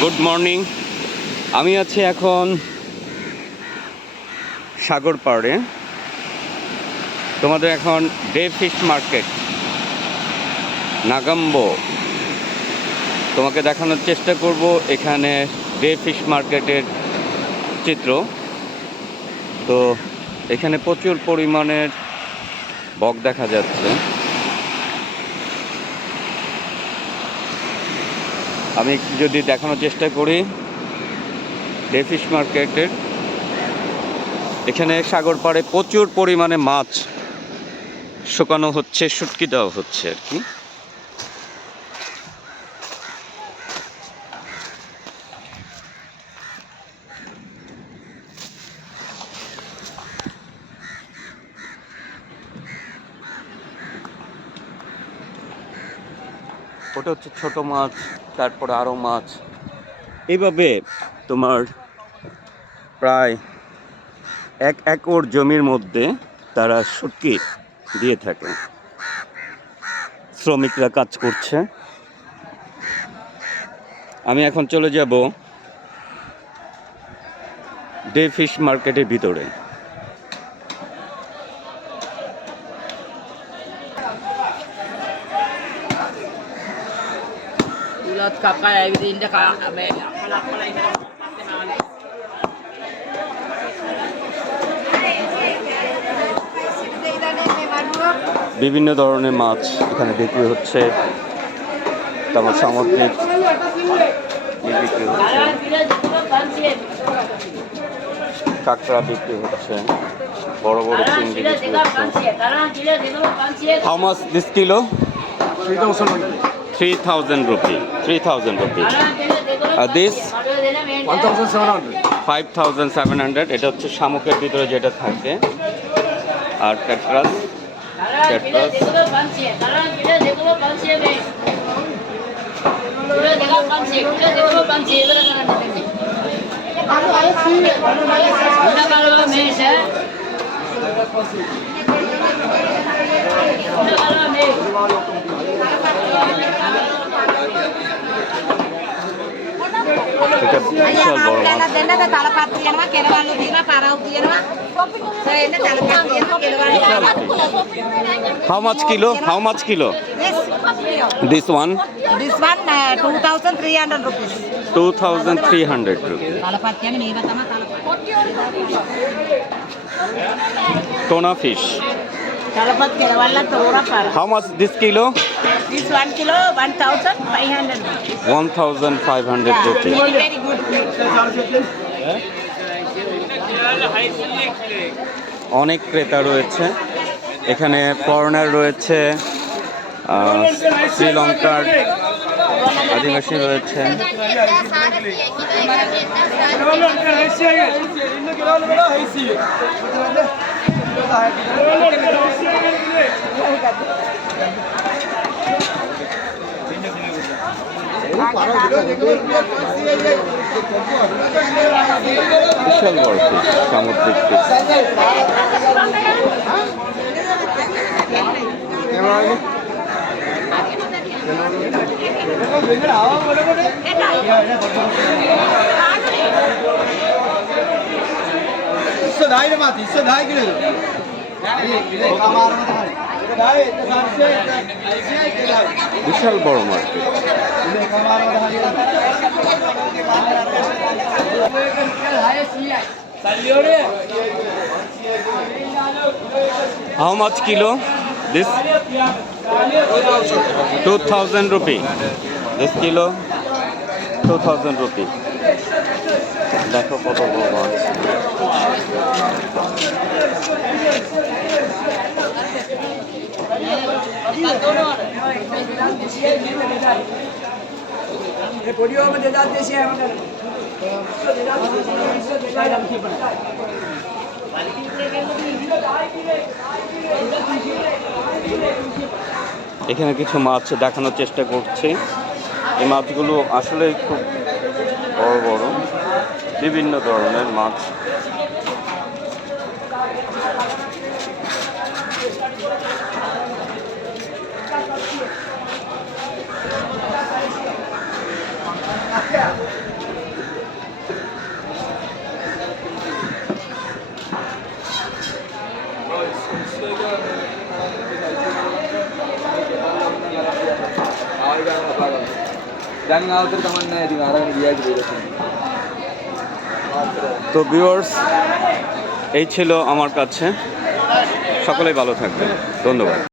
Good morning. আমি আছি এখন সাগর পাড়ে। তোমাদের এখন ডে ফিশ মার্কেট নাগাম্বো তোমাকে দেখানোর চেষ্টা করব। এখানে ডে ফিশ মার্কেটের চিত্র। তো এখানে প্রচুর পরিমাণের বক দেখা যাচ্ছে। আমি যদি দেখানোর চেষ্টা করি ডে ফিশ মার্কেটের, এখানে সাগর পাড়ে প্রচুর পরিমাণে মাছ শুকানো হচ্ছে, শুটকি দেওয়া হচ্ছে আর কি। ওটা হচ্ছে ছোট মাছ, তারপরে আরও মাছ, এইভাবে তোমার প্রায় 1 একর জমির মধ্যে তারা শুটকি দিয়ে থাকে। শ্রমিকরা কাজ করছে। আমি এখন চলে যাব ডে ফিশ মার্কেটের ভিতরে। বিভিন্ন ধরনের মাছ এখানে বিক্রি হচ্ছে। তেমন সামুদ্রিক বিক্রি হচ্ছে, কাঁকড়া বিক্রি হচ্ছে, বড় বড় চিংড়ি বিক্রি হচ্ছে। How much this kilo? 3,000 rupee. 3,000 rupee. This 5,700. এটা হচ্ছে শামুকের ভিতরে যেটা থাকে। আর ক্যাটরাস এটা বিশাল বড় মাছ। How much kilo? How much kilo? This one? This one 2,300 rupees. 2,300 rupees. Tuna fish. How much this kilo? This 1 kilo 1,500. 1,500 rupees. Very good. অনেক ক্রেতা রয়েছে এখানে। ফরেনার রয়েছে, শ্রীলঙ্কার আদিবাসী রয়েছে। বিশাল বড় ফিশ, সামুদ্রিক ফিশ। বিশাল বড় market. How much kilo? This 2,000 rupee. This kilo 2,000 rupee. দেখো কত বড় মাছ। এখানে কিছু মাছ দেখানোর চেষ্টা করছি। এই মাছগুলো আসলে খুব বড় বড়, বিভিন্ন ধরনের মাছ। Yeah. তো ভিউয়ার্স, এই ছিল আমার কাছে। সকলেই ভালো থাকবেন, ধন্যবাদ।